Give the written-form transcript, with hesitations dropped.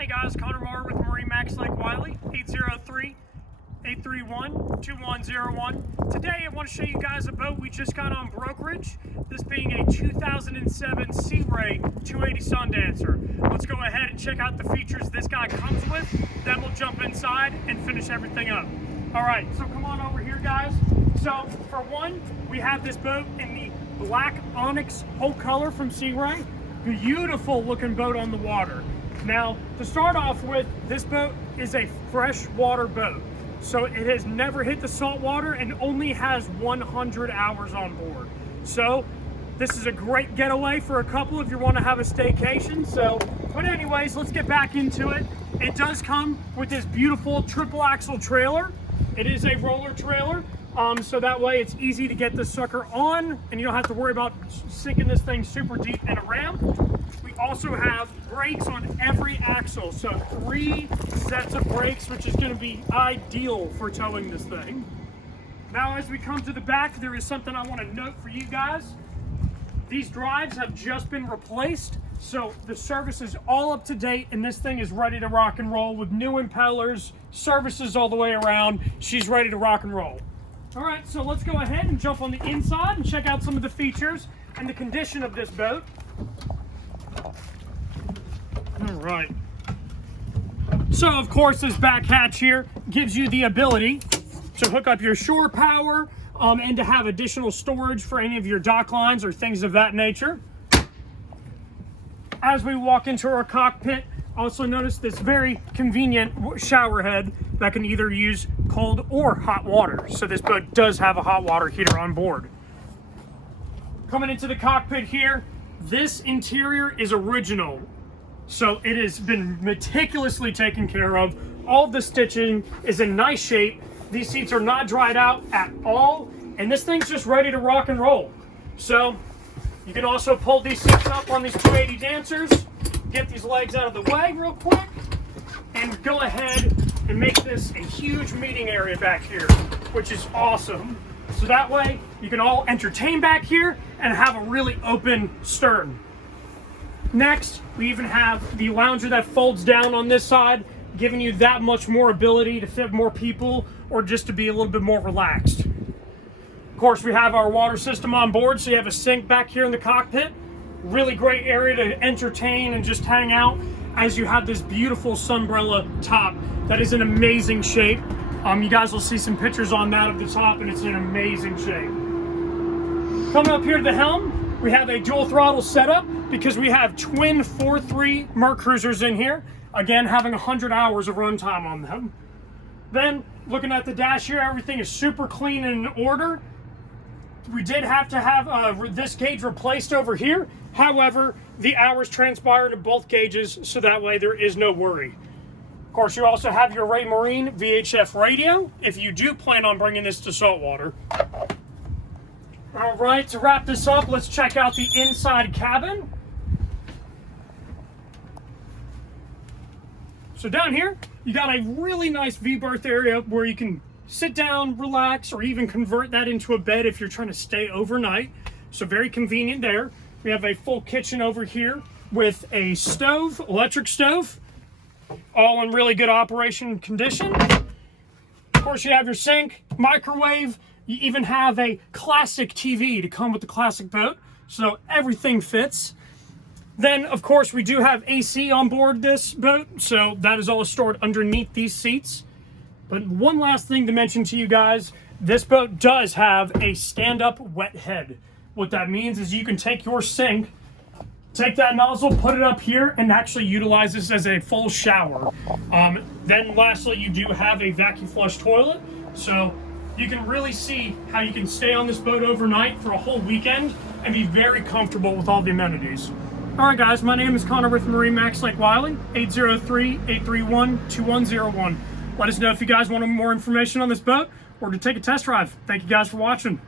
Hey guys, Connor Moore with MarineMax Lake Wylie, 803-831-2101. Today I want to show you guys a boat we just got on brokerage, this being a 2007 Sea Ray 280 Sundancer. Let's go ahead and check out the features this guy comes with, then we'll jump inside and finish everything up. Alright, so come on over here guys. So for one, we have this boat in the black onyx hull color from Sea Ray. Beautiful looking boat on the water. Now, to start off with, this boat is a freshwater boat. So it has never hit the salt water and only has 100 hours on board. So this is a great getaway for a couple if you want to have a staycation. But anyways, let's get back into it. It does come with this beautiful triple axle trailer. It is a roller trailer. So that way it's easy to get this sucker on and you don't have to worry about sinking this thing super deep in a ramp. We also have brakes on every axle, so 3 sets of brakes, which is going to be ideal for towing this thing. Now as we come to the back, there is something I want to note for you guys. These drives have just been replaced, so the service is all up to date and this thing is ready to rock and roll with new impellers, services all the way around. She's ready to rock and roll. All right, so let's go ahead and jump on the inside and check out some of the features and the condition of this boat. All right. So, of course, this back hatch here gives you the ability to hook up your shore power and to have additional storage for any of your dock lines or things of that nature. As we walk into our cockpit, also notice this very convenient shower head that can either use cold or hot water. So this boat does have a hot water heater on board. Coming into the cockpit here, this interior is original. So it has been meticulously taken care of. All of the stitching is in nice shape. These seats are not dried out at all. And this thing's just ready to rock and roll. So you can also pull these seats up on these 280 dancers, get these legs out of the way real quick, and go ahead and make this a huge meeting area back here, which is awesome. So that way you can all entertain back here and have a really open stern. Next, we even have the lounger that folds down on this side, giving you that much more ability to fit more people or just to be a little bit more relaxed. Of course, we have our water system on board, so you have a sink back here in the cockpit. Really great area to entertain and just hang out as you have this beautiful sunbrella top that is in amazing shape. You guys will see some pictures on that of the top and it's in amazing shape. Coming up here to the helm, we have a dual throttle setup because we have twin 4.3 Merc Cruisers in here. Again, having 100 hours of runtime on them. Then, looking at the dash here, everything is super clean and in order. We did have to have this gauge replaced over here. However, the hours transpired in both gauges, so that way there is no worry. Of course, you also have your Raymarine VHF radio if you do plan on bringing this to saltwater. All right, to wrap this up, let's check out the inside cabin. So down here, you got a really nice V-berth area where you can sit down, relax, or even convert that into a bed if you're trying to stay overnight. So very convenient there. We have a full kitchen over here with a stove, electric stove, all in really good operation condition. Of course, you have your sink, microwave. You even have a classic TV to come with the classic boat, so everything fits. Then, of course, we do have AC on board this boat, so that is all stored underneath these seats. But one last thing to mention to you guys, this boat does have a stand-up wet head. What that means is you can take your sink, take that nozzle, put it up here, and actually utilize this as a full shower. Then lastly, you do have a vacuum flush toilet, so you can really see how you can stay on this boat overnight for a whole weekend and be very comfortable with all the amenities. All right, guys, my name is Connor with MarineMax Lake Wylie, 803-831-2101. Let us know if you guys want more information on this boat or to take a test drive. Thank you guys for watching.